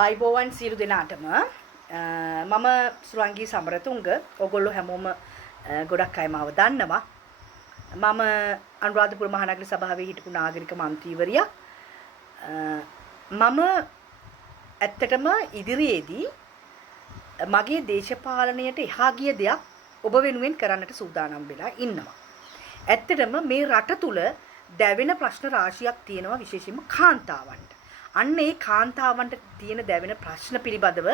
ආයිබෝවන් සියලු දෙනාටම මම සුරංගී සමරතුංග ඔයගොල්ලෝ හැමෝම ගොඩක් අය මාව දන්නවා මම අනුරාධපුර මහනගර සභාවේ හිටපු නාගරික මන්ත්‍රීවරියක් මම ඇත්තටම ඉදිරියේදී මගේ දේශපාලනයට එහා ගිය දෙයක් ඔබ වෙනුවෙන් කරන්නට සූදානම් වෙලා ඉන්නවා. ඇත්තටම මේ රට තුල දැවෙන ප්‍රශ්න රාශියක් තියෙනවා විශේෂයෙන්ම කාන්තාවන්ට. අන්න ඒ කාන්තාවන්ට තියෙන දැවෙන ප්‍රශ්න පිළිබඳව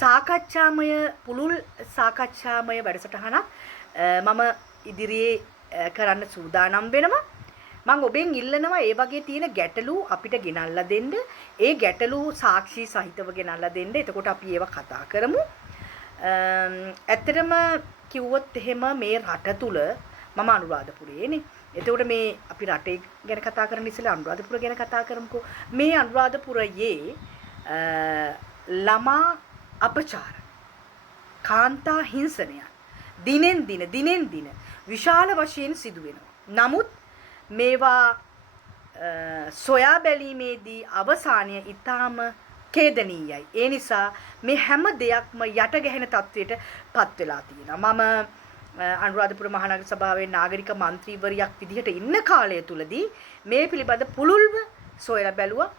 සාකච්ඡාමය පුළුල් සාකච්ඡාමය වැඩසටහනක් මම ඉදිරියේ කරන්න සූදානම් වෙනවා. මම ඔබෙන් ඉල්ලනවා ඒ වගේ තියෙන ගැටලු අපිට ගෙනල්ලා දෙන්න. ඒ ගැටලු සාක්ෂි සහිතව ගෙනල්ලා දෙන්න. එතකොට අපි ඒවා කතා කරමු. ඇත්තටම කිව්වොත් එහෙම මේ රට තුල මම අනුරාධපුරයේනේ. එතකොට මේ අපි රටේ ගැන කතා කරන්න ඉස්සෙල්ලා අනුරාධපුර ගැන කතා කරමුකෝ. මේ අනුරාධපුරයේ ළමා අපචාර කාන්තා හිංසනය දිනෙන් දින විශාල වශයෙන් සිදු වෙනවා. නමුත් මේවා සොයා බැලීමේදී අවසානය ඊටාම ඛේදනීයයි. ඒ නිසා මේ හැම දෙයක්ම යට ගැහෙන තත්වයට පත් වෙලා තියෙනවා. මම අනුරාධපුර මහනගර සභාවේ නාගරික මන්ත්‍රීවරියක් විදිහට ඉන්න කාලය තුලදී මේ පිළිබඳ පුළුල්ව සොයලා බැලුවා.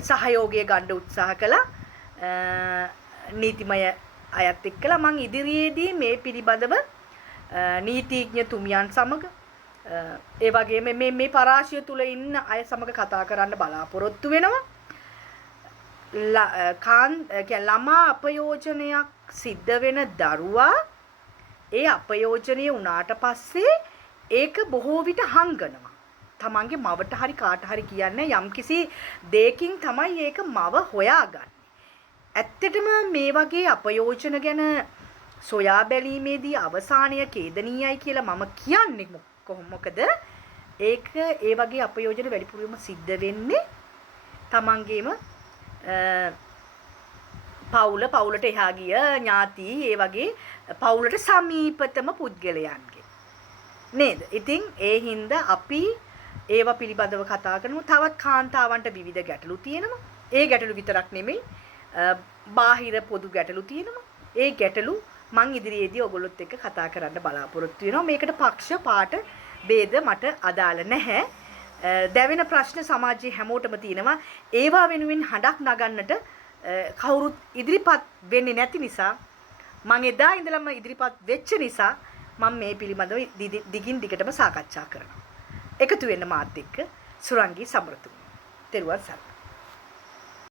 සහයෝගය ගන්න උත්සාහ කළා. නීතිමය අයත් එක්කලා මම ඉදිරියේදී මේ පිළිබඳව නීතිඥතුමියන් සමග ඒ වගේම මේ පරාශය තුල ඉන්න අය සමග කතා කරන්න බලාපොරොත්තු වෙනවා. ළමා අපයෝජනයක් සිද්ධ වෙන දරුවා ඒ අපයෝජනීය වුණාට පස්සේ ඒක බොහෝ විට හංගනවා. තමන්ගේ මවට හරි කාට හරි කියන්නේ යම්කිසි දෙයකින් තමයි ඒක මව හොයාගන්නේ. ඇත්තටම මේ වගේ අපයෝජන ගැන සොයා බැලීමේදී අවසානය ඛේදනීයයි කියලා මම කියන්නේ මොකද ඒක ඒ වගේ අපයෝජන වැඩිපුරම සිද්ධ වෙන්නේ තමන්ගේම පවුලට එහා ගිය ඥාති ඒ වගේ පවුලට සමීපතම පුද්ගලයන්ගේ නේද? ඉතින් ඒ හින්දා අපි ඒවා පිළිබඳව කතා කරනවා. තවත් කාන්තාවන්ට විවිධ ගැටලු තියෙනවා. ඒ ගැටලු විතරක් නෙමෙයි බාහිර පොදු ගැටලු තියෙනවා. ඒ ගැටලු මං ඉදිරියේදී ඔයගොල්ලොත් එක්ක කතා කරන්න බලාපොරොත්තු වෙනවා. මේකට පක්ෂ පාට ભેද මට අදාළ නැහැ. දැවෙන ප්‍රශ්න සමාජයේ හැමෝටම තියෙනවා. ඒවා වෙනුවෙන් හඬක් නගන්නට කවුරුත් ඉදිරිපත් වෙන්නේ නැති නිසා මම එදා ඉඳලම ඉදිරිපත් වෙච්ච නිසා මම මේ පිළිබඳව දිගින් දිගටම සාකච්ඡා කරනවා. එකතු වෙන්න මාත් එක්ක සුරංගී සමරතුංග. තෙරුවන් සරණයි.